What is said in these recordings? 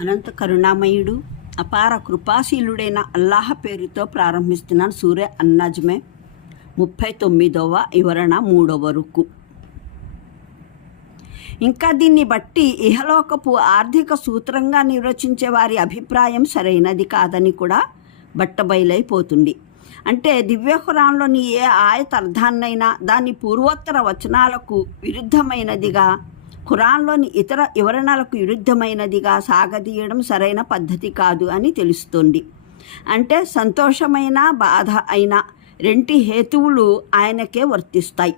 అనంత కరుణామయుడు అపార కృపాశీలుడైన అల్లాహ్ పేరుతో ప్రారంభిస్తున్నాను. సూర్య అన్నజ్మే 39వ వివరణ 3వ రుకు. ఇంకా దీన్ని బట్టి ఇహలోకపు ఆర్థిక సూత్రంగా నిర్వచించే వారి అభిప్రాయం సరైనది కాదని కూడా బట్టబయలైపోతుంది. అంటే దివ్య ఖురాన్లోని ఏ ఆయత అర్థాన్నైనా దాని పూర్వోత్తర వచనాలకు విరుద్ధమైనదిగా, ఖురాన్లోని ఇతర వివరణలకు విరుద్ధమైనదిగా సాగదీయడం సరైన పద్ధతి కాదు అని తెలుస్తోంది. అంటే సంతోషమైన బాధ అయిన రెంటి హేతువులు ఆయనకే వర్తిస్తాయి.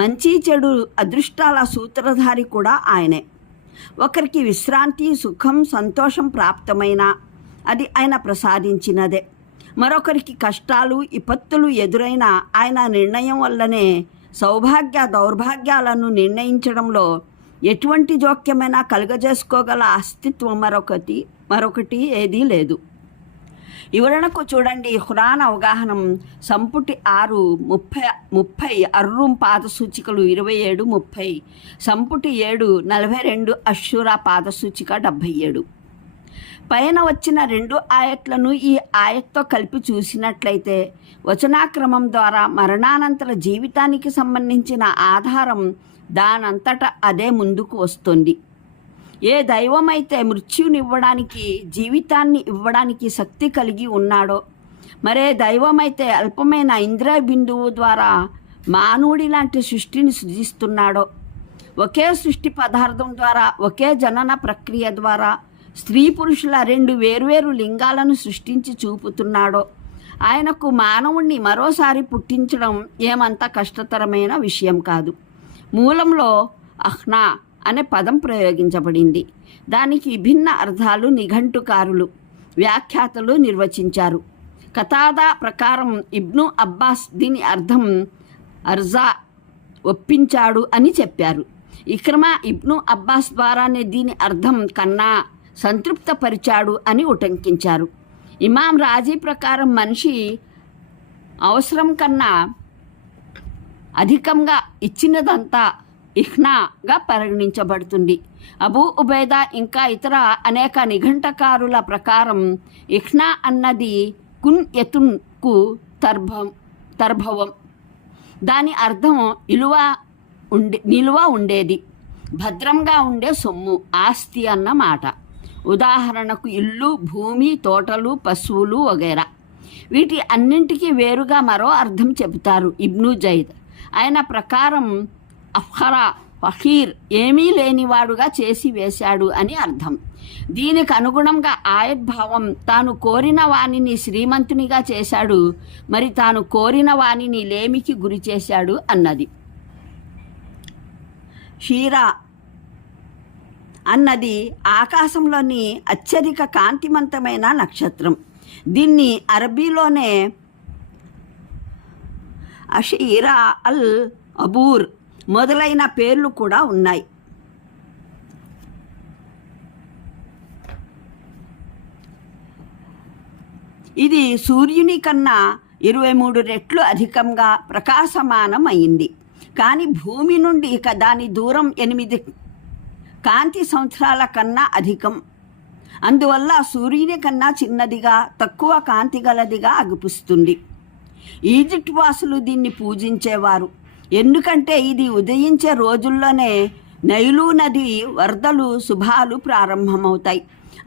మంచి చెడు అదృష్టాల సూత్రధారి కూడా ఆయనే. ఒకరికి విశ్రాంతి, సుఖం, సంతోషం ప్రాప్తమైన అది ఆయన ప్రసాదించినదే. మరొకరికి కష్టాలు, విపత్తులు ఎదురైన ఆయన నిర్ణయం వల్లనే. సౌభాగ్య దౌర్భాగ్యాలను నిర్ణయించడంలో ఎటువంటి జోక్యమైనా కలుగజేసుకోగల అస్తిత్వం మరొకటి ఏదీ లేదు. వివరణకు చూడండి. ఖురాన్ అవగాహనం సంపుటి 6 30 అర్రూమ్ పాద సూచికలు 27 30, సంపుటి 7 42 అష్షూరా పాద సూచిక 77. పైన వచ్చిన 2 ఆయట్లను ఈ ఆయత్తో కలిపి చూసినట్లయితే వచనాక్రమం ద్వారా మరణానంతర జీవితానికి సంబంధించిన ఆధారం దానంతటా అదే ముందుకు వస్తుంది. ఏ దైవమైతే మృత్యునివ్వడానికి, జీవితాన్ని ఇవ్వడానికి శక్తి కలిగి ఉన్నాడో, మరే దైవమైతే అల్పమైన ఇంద్రియ బిందువు ద్వారా మానవుడి లాంటి సృష్టిని సృజిస్తున్నాడో, ఒకే సృష్టి పదార్థం ద్వారా, ఒకే జనన ప్రక్రియ ద్వారా స్త్రీ పురుషుల 2 వేర్వేరు లింగాలను సృష్టించి చూపుతున్నాడో, ఆయనకు మానవుణ్ణి మరోసారి పుట్టించడం ఏమంత కష్టతరమైన విషయం కాదు. మూలంలో అహ్నా అనే పదం ప్రయోగించబడింది. దానికి విభిన్న అర్థాలు నిఘంటుకారులు, వ్యాఖ్యాతలు నిర్వచించారు. కతాదా ప్రకారం ఇబ్ను అబ్బాస్ దీని అర్థం అర్జా, ఒప్పించాడు అని చెప్పారు. ఇక్రమా ఇబ్ను అబ్బాస్ ద్వారానే దీని అర్థం కన్నా, సంతృప్తపరిచాడు అని ఉటంకించారు. ఇమాం రాజీ ప్రకారం మనిషి అవసరం కన్నా అధికంగా ఇచ్చినదంతా ఇహ్నాగా పరిగణించబడుతుంది. అబూ ఉబైదా ఇంకా ఇతర అనేక నిఘంటకారుల ప్రకారం ఇహ్నా అన్నది కున్ యతున్కు తర్భవం. దాని అర్థం నిలువ ఉండేది, భద్రంగా ఉండే సొమ్ము, ఆస్తి అన్న మాట. ఉదాహరణకు ఇల్లు, భూమి, తోటలు, పశువులు వగైరా. వీటి అన్నింటికీ వేరుగా మరో అర్థం చెబుతారు ఇబ్ను జైద్. ఆయన ప్రకారం అఫ్ఖరా, ఫకీర్, ఏమీ లేనివాడుగా చేసి వేశాడు అని అర్థం. దీనికి అనుగుణంగా ఆయద్భావం తాను కోరిన వాణిని శ్రీమంతునిగా చేశాడు, మరి తాను కోరిన వాణిని లేమికి గురి చేశాడు అన్నది. షీరా అన్నది ఆకాశంలోని అత్యధిక కాంతిమంతమైన నక్షత్రం. దీన్ని అరబీలోనే అషీరా అల్ అబూర్ మొదలైన పేర్లు కూడా ఉన్నాయి. ఇది సూర్యుని కన్నా 23 రెట్లు అధికంగా ప్రకాశమానం అయింది. కానీ భూమి నుండి దాని దూరం 8 కాంతి సంవత్సరాల కన్నా అధికం. అందువల్ల సూర్యుని కన్నా చిన్నదిగా, తక్కువ కాంతి గలదిగా అగుపిస్తుంది. ఈజిప్ట్ వాసులు దీన్ని పూజించేవారు. ఎందుకంటే ఇది ఉదయించే రోజుల్లోనే నైలు నది వరదలు, శుభాలు ప్రారంభమవుతాయి.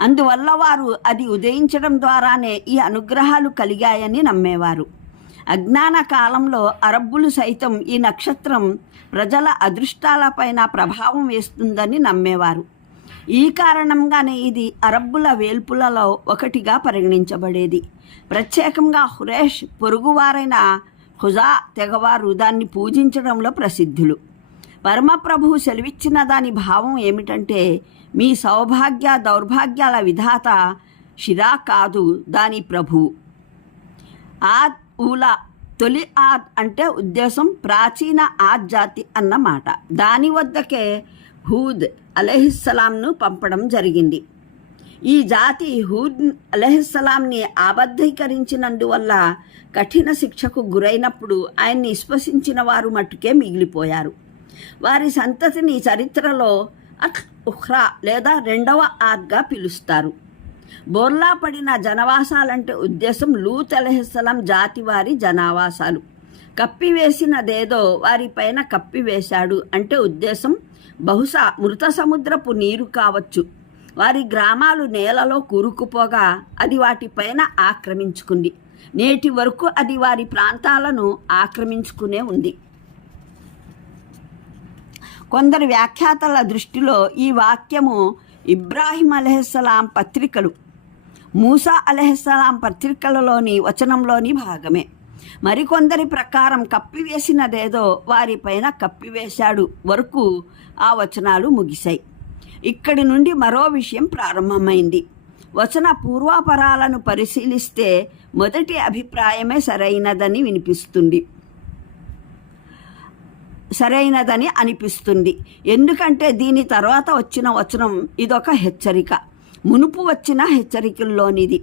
అందువల్ల వారు అది ఉదయించడం ద్వారానే ఈ అనుగ్రహాలు కలిగాయని నమ్మేవారు. అజ్ఞాన కాలంలో అరబ్బులు సైతం ఈ నక్షత్రం ప్రజల అదృష్టాలపైన ప్రభావం వేస్తుందని నమ్మేవారు. ఈ కారణంగానే ఇది అరబ్బుల వేల్పులలో ఒకటిగా పరిగణించబడేది. ప్రత్యేకంగా హురేష్ పొరుగువారైన ఖుజా తెగవారు దాన్ని పూజించడంలో ప్రసిద్ధులు. పరమప్రభువు సెలవిచ్చిన దాని భావం ఏమిటంటే, మీ సౌభాగ్య దౌర్భాగ్యాల విధాత షిరా కాదు, దాని ప్రభువు. ఆద్ ఊలా, తొలి ఆద్ అంటే ఉద్దేశం ప్రాచీన ఆద్ జాతి అన్నమాట. దాని వద్దకే హూద్ అలైహిస్సలాంను పంపడం జరిగింది. ఈ జాతి హూద్ అలైహిస్సలాంని ఆబద్ధీకరించినందువల్ల కఠిన శిక్షకు గురైనప్పుడు ఆయన్ని విశ్వసించిన వారు మట్టుకే మిగిలిపోయారు. వారి సంతతిని చరిత్రలో అత్ ఉఖ్రా లేదా రెండవ ఆద్గా పిలుస్తారు. బోర్లా పడిన జనవాసాలంటే ఉద్దేశం లూత్ అలైహిస్సలాం జాతి వారి జనావాసాలు. కప్పివేసినదేదో వారిపైన కప్పివేశాడు అంటే ఉద్దేశం బహుశా మృత సముద్రపు నీరు కావచ్చు. వారి గ్రామాలు నేలలో కూరుకుపోగా అది వాటిపైన ఆక్రమించుకుంది. నేటి వరకు అది వారి ప్రాంతాలను ఆక్రమించుకునే ఉంది. కొందరు వ్యాఖ్యాతల దృష్టిలో ఈ వాక్యము ఇబ్రాహీం అలైహిస్సలాం పత్రికలు, మూసా అలైహిస్సలాం పత్రికలలోని వచనంలోని భాగమే. మరికొందరి ప్రకారం కప్పివేసినదేదో వారిపైన కప్పివేశాడు వరకు ఆ వచనాలు ముగిశాయి. ఇక్కడి నుండి మరో విషయం ప్రారంభమైంది. వచన పూర్వాపరాలను పరిశీలిస్తే మొదటి అభిప్రాయమే సరైనదని అనిపిస్తుంది. ఎందుకంటే దీని తర్వాత వచ్చిన వచనం ఇదొక హెచ్చరిక, మునుపు వచ్చిన హెచ్చరికల్లోనిది.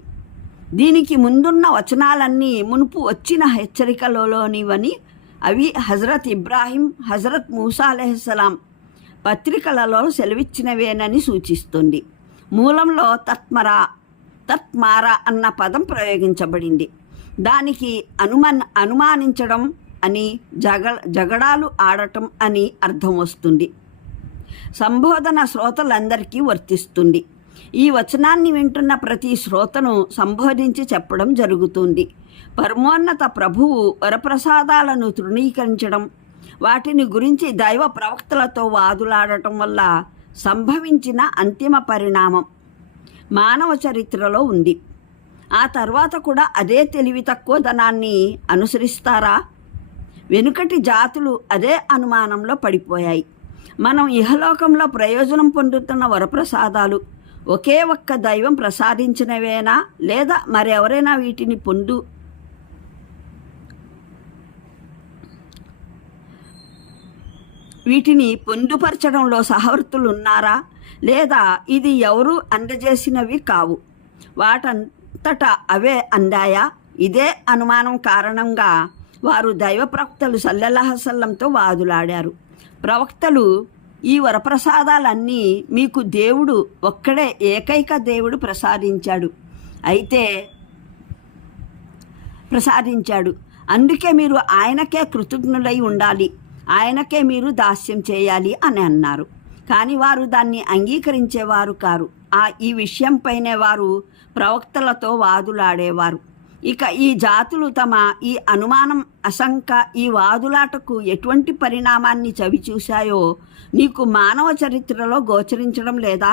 దీనికి ముందున్న వచనాలన్నీ మునుపు వచ్చిన హెచ్చరికలలోనివని, అవి హజరత్ ఇబ్రాహీం, హజరత్ మూసా అలైహిస్సలాం పత్రికలలో సెలవిచ్చినవేనని సూచిస్తుంది. మూలంలో తత్మారా అన్న పదం ప్రయోగించబడింది. దానికి అనుమానించడం అని, జగడాలు ఆడటం అని అర్థం వస్తుంది. సంబోధన శ్రోతలందరికీ వర్తిస్తుంది. ఈ వచనాన్ని వింటున్న ప్రతి శ్రోతను సంబోధించి చెప్పడం జరుగుతుంది. పరమోన్నత ప్రభువు వరప్రసాదాలను తృణీకరించడం, వాటిని గురించి దైవ ప్రవక్తలతో వాదులాడటం వల్ల సంభవించిన అంతిమ పరిణామం మానవ చరిత్రలో ఉంది. ఆ తర్వాత కూడా అదే తెలివి తక్కువదనాన్ని అనుసరిస్తారా? వెనుకటి జాతులు అదే అనుమానంలో పడిపోయాయి. మనం ఇహలోకంలో ప్రయోజనం పొందుతున్న వరప్రసాదాలు ఒకే ఒక్క దైవం ప్రసాదించినవేనా, లేదా మరెవరైనా వీటిని పొందుపరచడంలో సహవర్తులు ఉన్నారా, లేదా ఇది ఎవరు అందజేసినవి కావు, వాటంతటా అవే అందాయా? ఇదే అనుమానం కారణంగా వారు దైవ ప్రవక్తలు సల్లల్లాహు అలైహి వసల్లంతో వాదులాడారు. ప్రవక్తలు, ఈ వరప్రసాదాలన్నీ మీకు దేవుడు ఒక్కడే, ఏకైక దేవుడు ప్రసాదించాడు. అందుకే మీరు ఆయనకే కృతజ్ఞులై ఉండాలి, ఆయనకే మీరు దాస్యం చేయాలి అని అన్నారు. కానీ వారు దాన్ని అంగీకరించేవారు కారు. ఈ విషయంపైనే వారు ప్రవక్తలతో వాదులాడేవారు. ఇక ఈ జాతులు తమ ఈ అనుమానం, అశంక, ఈ వాదులాటకు ఎటువంటి పరిణామాన్ని చవిచూశాయో నీకు మానవ చరిత్రలో గోచరించడం లేదా?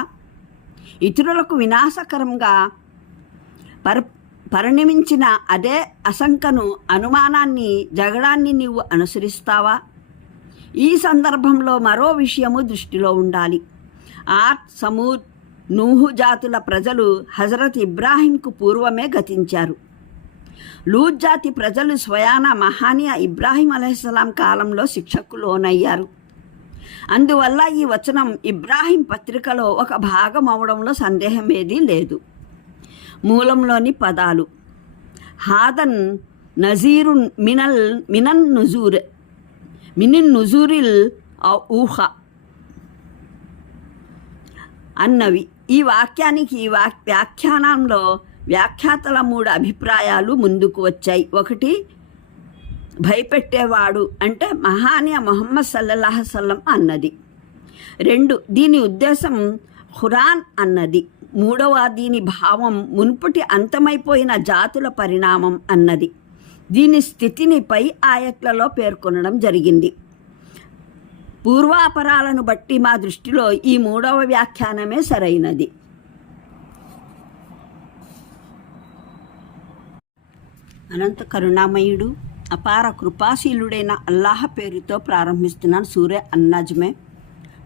ఇతరులకు వినాశకరంగా పరిణమించిన అదే అశంకను, అనుమానాన్ని, జగడాన్ని నీవు అనుసరిస్తావా? ఈ సందర్భంలో మరో విషయము దృష్టిలో ఉండాలి. ఆద్, సమూద్, నూహు జాతుల ప్రజలు హజరత్ ఇబ్రాహీంకు పూర్వమే గతించారు. లూత్ జాతి ప్రజలు స్వయాన మహానీయ ఇబ్రాహీం అలైహిస్సలాం కాలంలో శిక్షకు లోనయ్యారు. అందువల్ల ఈ వచనం ఇబ్రాహీం పత్రికలో ఒక భాగం అవడంలో సందేహం ఏదీ లేదు. మూలంలోని పదాలు హాదన్ నజీరున్ మినిన్ నుజూరిల్ ఊహ అన్నవి. ఈ వాక్యానికి వ్యాఖ్యానంలో వ్యాఖ్యాతల 3 అభిప్రాయాలు ముందుకు వచ్చాయి. 1, భయపెట్టేవాడు అంటే మహానీయ ముహమ్మద్ సల్లల్లాహు అలైహి వసల్లం అన్నది. 2, దీని ఉద్దేశం ఖురాన్ అన్నది. 3, దీని భావం మునుపటి అంతమైపోయిన జాతుల పరిణామం అన్నది. దీని స్థితిని పై ఆయట్లలో పేర్కొనడం జరిగింది. పూర్వాపరాలను బట్టి మా దృష్టిలో ఈ 3వ వ్యాఖ్యానమే సరైనది. అనంత కరుణామయుడు, అపార కృపాశీలుడైన అల్లాహ్ పేరుతో ప్రారంభిస్తున్నాను. సూరే అన్నజ్మే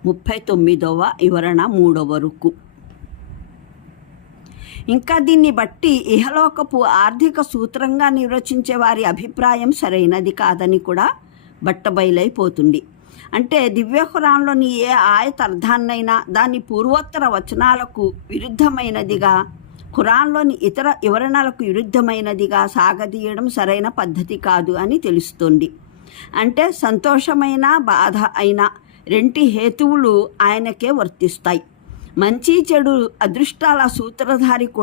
39వ వివరణ 3వ రుకు. ఇంకా దీన్ని బట్టి ఇహలోకపు ఆర్థిక సూత్రంగా నిర్వచించే వారి అభిప్రాయం సరైనది కాదని కూడా బట్టబయలైపోతుంది. అంటే దివ్య ఖురాన్లోని ఏ ఆయత అర్థాన్నైనా దాని పూర్వోత్తర వచనాలకు విరుద్ధమైనదిగా, ఖురాన్లోని ఇతర వివరణలకు విరుద్ధమైనదిగా సాగదీయడం సరైన పద్ధతి కాదు అని తెలుస్తోంది. అంటే సంతోషమైన, బాధ అయినా, రెంటి హేతువులు ఆయనకే వర్తిస్తాయి. మంచి చెడు అదృష్టాల సూత్రధారి